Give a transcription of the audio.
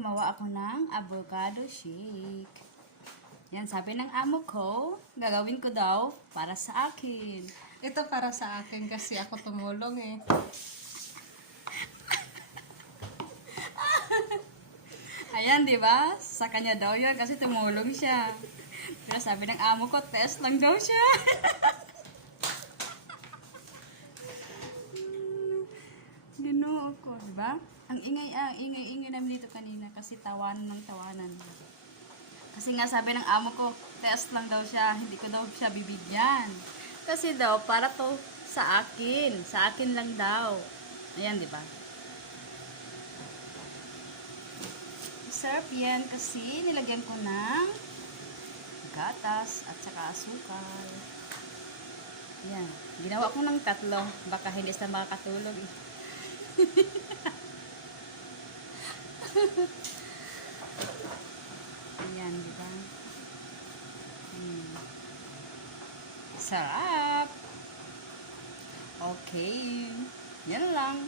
gumawa ako ng avocado shake. Yan, sabi ng amo ko, gagawin ko daw para sa akin. Ito para sa akin kasi ako tumulong eh. Ayan, di ba? Sa kanya daw yun kasi tumulong siya. Pero sabi ng amo ko, test lang daw siya. Ginoo ko, di ba? Ang ingay namin dito kanina kasi tawanan ng tawanan. Kasi nga sabi ng amo ko, test lang daw siya, hindi ko daw siya bibigyan. Kasi daw, para to sa akin lang daw. Ayan, di ba? Sarap yan kasi nilagyan ko ng gatas at saka asukal. Yan. Ginawa ko ng 3. Baka hindi sila makakatulog. Ayan, di ba? Sarap! Okay. Yan lang.